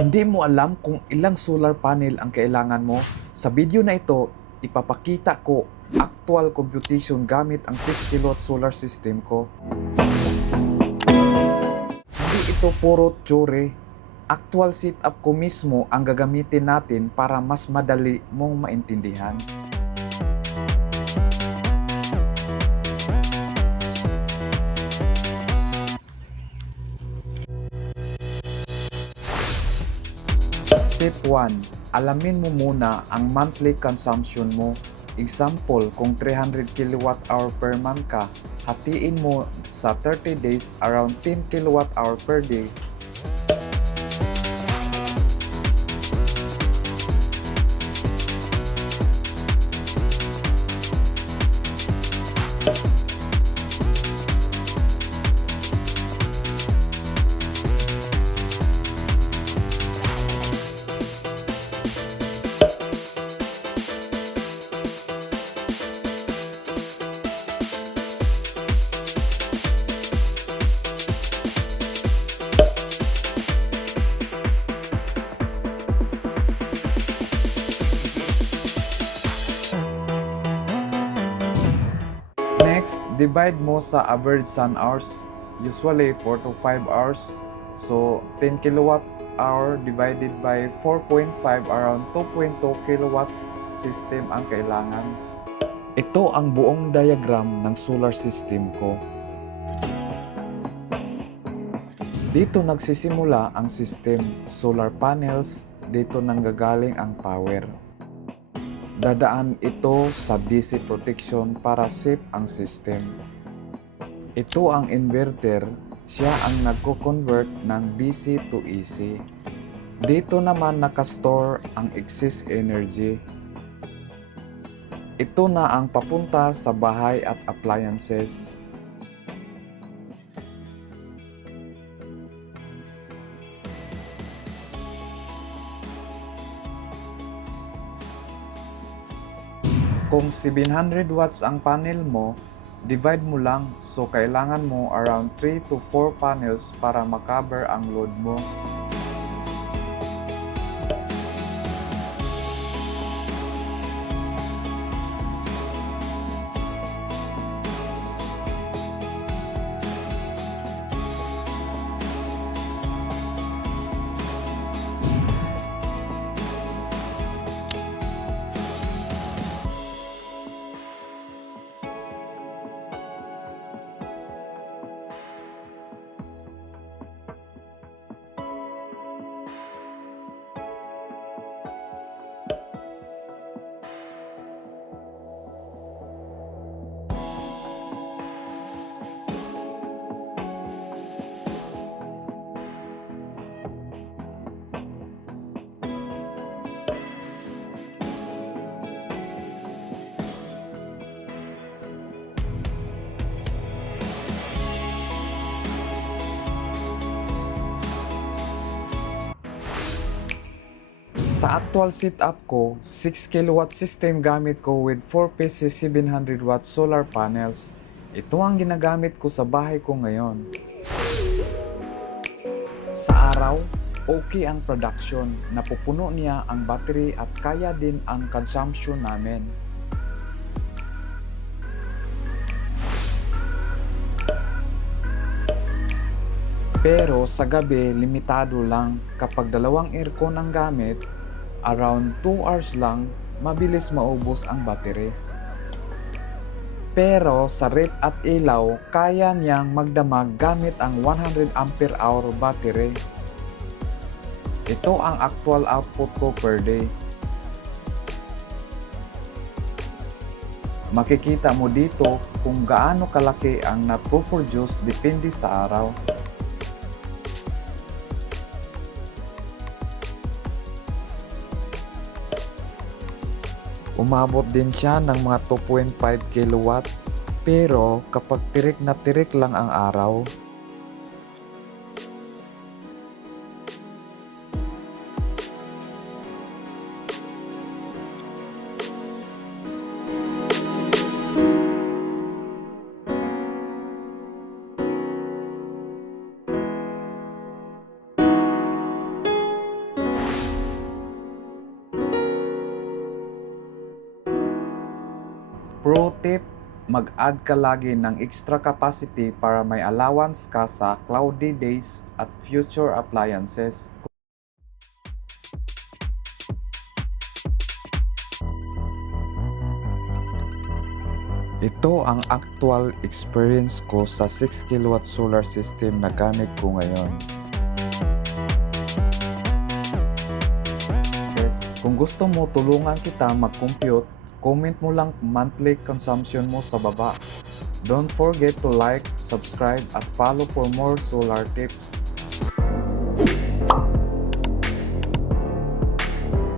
Hindi mo alam kung ilang solar panel ang kailangan mo? Sa video na ito, ipapakita ko actual computation gamit ang 6 kilowatt solar system ko. Hindi ito puro tsure. Actual setup ko mismo ang gagamitin natin para mas madali mong maintindihan. Step 1. Alamin mo muna ang monthly consumption mo. Example, kung 300 kWh per month ka, hatiin mo sa 30 days around 10 kWh per day. Next, divide mo sa average sun hours, usually 4 to 5 hours. So, 10 kilowatt hour divided by 4.5, around 2.2 kilowatt system ang kailangan. Ito ang buong diagram ng solar system ko. Dito nagsisimula ang system, solar panels, dito nanggagaling ang power. Dadaan ito sa DC protection para safe ang system. Ito ang inverter, siya ang nagko-convert ng DC to AC. Dito naman nakastore ang excess energy. Ito na ang papunta sa bahay at appliances. Kung 700 watts ang panel mo, divide mo lang, so kailangan mo around 3 to 4 panels para makover ang load mo. Sa actual setup ko, 6 kilowatt system gamit ko with 4 pieces 700 watt solar panels. Ito ang ginagamit ko sa bahay ko ngayon. Sa araw, okay ang production, napupuno niya ang battery at kaya din ang consumption namin. Pero sa gabi, limitado lang. Kapag dalawang aircon ang gamit, around 2 hours lang, mabilis maubos ang battery. Pero sa rep at ilaw, kaya niyang magdamag gamit ang 100 ampere hour battery. Ito ang actual output ko per day. Makikita mo dito kung gaano kalaki ang napoproduce depende sa araw. Umabot din siya ng mga 2.5 kilowatt, pero kapag tirik na tirik lang ang araw, Pro tip, mag-add ka lagi ng extra capacity para may allowance ka sa cloudy days at future appliances. Ito ang actual experience ko sa 6 kW solar system na gamit ko ngayon. Kung gusto mo tulungan kita mag-compute, comment mo lang monthly consumption mo sa baba. Don't forget to like, subscribe at follow for more solar tips.